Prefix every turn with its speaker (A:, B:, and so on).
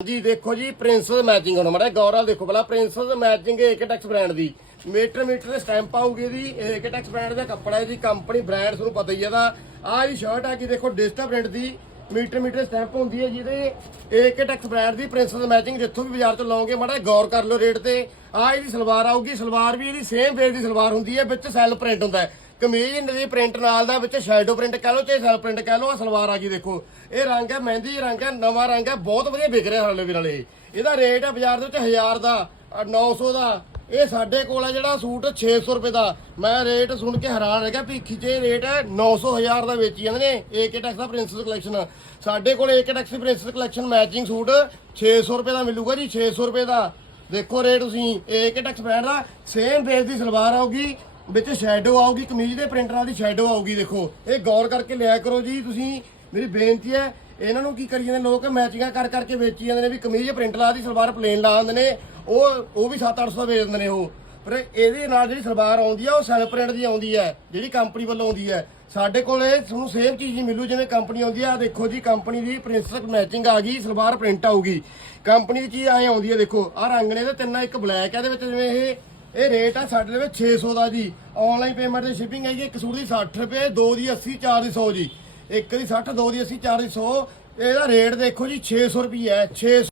A: ਜੀ, ਦੇਖੋ ਜੀ ਪ੍ਰਿੰਸਸ ਮੈਚਿੰਗ ਹੁਣ ਮਾੜਾ ਗੌਰਵ ਦੇਖੋ ਪਹਿਲਾਂ ਪ੍ਰਿੰਸਸ ਮੈਚਿੰਗ ਏਕਟੈਕਸ ਬ੍ਰਾਂਡ ਦੀ। ਮੀਟਰ ਮੀਟਰ ਦੇ ਸਟੈਂਪ ਆਊਗੀ ਇਹਦੀ। ਏਕਟੈਕਸ ਬ੍ਰਾਂਡ ਦਾ ਕੱਪੜਾ ਇਹਦੀ ਕੰਪਨੀ ਬ੍ਰਾਂਡ ਤੁਹਾਨੂੰ ਪਤਾ ਹੀ ਇਹਦਾ। ਆਹ ਜੀ ਸ਼ਰਟ ਆ ਗਈ ਦੇਖੋ ਡਿਸਟਾ ਪ੍ਰਿੰਟ ਦੀ। ਮੀਟਰ ਮੀਟਰ ਸਟੈਂਪ ਹੁੰਦੀ ਹੈ ਜਿਹਦੇ ਏਕਟੈਕਸ ਬ੍ਰਾਂਡ ਦੀ ਪ੍ਰਿੰਸਸ ਮੈਚਿੰਗ ਜਿੱਥੋਂ ਵੀ ਬਾਜ਼ਾਰ ਤੋਂ ਲਓਗੇ, ਮਾੜਾ ਗੌਰ ਕਰ ਲਓ ਰੇਟ ਤੇ। ਆਹ ਇਹਦੀ ਸਲਵਾਰ ਆਊਗੀ, ਸਲਵਾਰ ਵੀ ਇਹਦੀ ਸੇਮ ਵੇਰ ਦੀ ਸਲਵਾਰ ਹੁੰਦੀ ਹੈ, ਵਿੱਚ ਸੈਲ ਪ੍ਰਿੰਟ ਹੁੰਦਾ ਹੈ। ਕਮੀਜ਼ ਦੀ ਪ੍ਰਿੰਟ ਨਾਲ ਦਾ, ਵਿੱਚ ਸ਼ੈਡੋ ਪ੍ਰਿੰਟ ਕਹਿ ਲਓ ਚਾਹੇ ਸੈਲ ਪ੍ਰਿੰਟ ਕਹਿ ਲਓ, ਆਹ ਸਲਵਾਰ ਆ ਗਈ ਦੇਖੋ। ਇਹ ਰੰਗ ਹੈ, ਮਹਿੰਦੀ ਰੰਗ ਹੈ, ਨਵਾਂ ਰੰਗ ਹੈ, ਬਹੁਤ ਵਧੀਆ ਵਿਕ ਰਿਹਾ ਹਾਲੇ ਵੀ ਨਾਲੇ ਇਹਦਾ ਰੇਟ ਹੈ ਬਾਜ਼ਾਰ ਦੇ ਵਿੱਚ 1000 ਦਾ, ਅਹ 900 ਦਾ। ਇਹ ਸਾਡੇ ਕੋਲ ਹੈ ਜਿਹੜਾ ਸੂਟ 600 ਰੁਪਏ ਦਾ। ਮੈਂ ਰੇਟ ਸੁਣ ਕੇ ਹੈਰਾਨ ਰਹਿ ਗਿਆ ਭੀਖੀ ਚ ਇਹ ਰੇਟ ਹੈ 900 ਹਜ਼ਾਰ ਦਾ ਵੇਚੀ ਜਾਂਦੇ ਨੇ ਏਕੇ ਟੈਕਸ ਦਾ ਪ੍ਰਿੰਸਸ ਕਲੈਕਸ਼ਨ ਸਾਡੇ ਕੋਲ ਏਕੇ ਟੈਕਸ ਦੀ ਪ੍ਰਿੰਸਸ ਕਲੈਕਸ਼ਨ ਮੈਚਿੰਗ ਸੂਟ 600 ਰੁਪਏ ਦਾ ਮਿਲੂਗਾ ਜੀ 600 ਰੁਪਏ ਦਾ। ਦੇਖੋ ਰੇਟ ਤੁਸੀਂ ਏਕੇ ਟੈਕਸ ਬ੍ਰਾਂਡ ਦਾ ਸੇਮ ਬੇਸ ਦੀ ਸਲਵਾਰ ਆਊਗੀ। ਵਿੱਚ ਸ਼ੈਡੋ ਆਊਗੀ, ਕਮੀਜ਼ ਦੇ ਪ੍ਰਿੰਟ ਨਾਲ ਦੀ ਸ਼ੈਡੋ ਆਊਗੀ, ਦੇਖੋ। ਇਹ ਗੌਰ ਕਰਕੇ ਲਿਆ ਕਰੋ ਜੀ, ਤੁਸੀਂ, ਮੇਰੀ ਬੇਨਤੀ ਹੈ, ਇਹਨਾਂ ਨੂੰ ਕੀ ਕਰੀ ਜਾਂਦੇ ਲੋਕ? ਮੈਚਿੰਗਾਂ ਕਰ ਕਰਕੇ ਵੇਚੀ ਜਾਂਦੇ ਨੇ ਵੀ ਕਮੀਜ਼ ਪ੍ਰਿੰਟ ਲਾ ਦੀ ਸਲਵਾਰ ਪਲੇਨ ਲਾ ਦਿੰਦੇ ਨੇ, ਉਹ ਉਹ ਵੀ 7-800 ਦਾ ਵੇਚ ਦਿੰਦੇ ਨੇ ਉਹ। ਪਰ ਇਹਦੇ ਨਾਲ ਜਿਹੜੀ ਸਲਵਾਰ ਆਉਂਦੀ ਆ, ਉਹ ਸੈਲ ਪ੍ਰਿੰਟ ਦੀ ਆਉਂਦੀ ਹੈ ਜਿਹੜੀ ਕੰਪਨੀ ਵੱਲੋਂ ਆਉਂਦੀ ਹੈ ਸਾਡੇ ਕੋਲ ਇਹ ਤੁਹਾਨੂੰ ਸੇਮ ਚੀਜ਼ ਹੀ ਮਿਲੂ, ਜਿਵੇਂ ਕੰਪਨੀ ਆਉਂਦੀ ਆ ਆਹ ਦੇਖੋ ਜੀ ਕੰਪਨੀ ਦੀ ਪ੍ਰਿੰਸਸ ਮੈਚਿੰਗ ਆ ਗਈ, ਸਲਵਾਰ ਪ੍ਰਿੰਟ ਆਊਗੀ। ਕੰਪਨੀ ਦੀ ਚੀਜ਼ ਐ ਆਉਂਦੀ ਹੈ ਦੇਖੋ, ਆਹ ਰੰਗ ਨੇ ਇਹਦੇ, ਤਿੰਨਾਂ, ਇੱਕ ਬਲੈਕ ਹੈ ਇਹਦੇ ਵਿੱਚ ਜਿਵੇਂ ਇਹ ਇਹ ਰੇਟ ਆ ਸਾਡੇ ਦੇ ਵਿੱਚ 600 ਦਾ ਜੀ। ਆਨਲਾਈਨ ਪੇਮੈਂਟ ਦੀ ਸ਼ਿਪਿੰਗ ਹੈਗੀ, ਇੱਕ ਸੂਟ ਦੀ 60 ਰੁਪਏ, ਦੋ ਦੀ 80 ਚਾਰ ਦੀ 100 ਜੀ। ਇੱਕ ਦੀ 60 ਦੋ ਦੀ 80 ਚਾਰ ਦੀ 100 ਇਹਦਾ ਰੇਟ ਦੇਖੋ ਜੀ 600 ਰੁਪਏ ਹੈ 600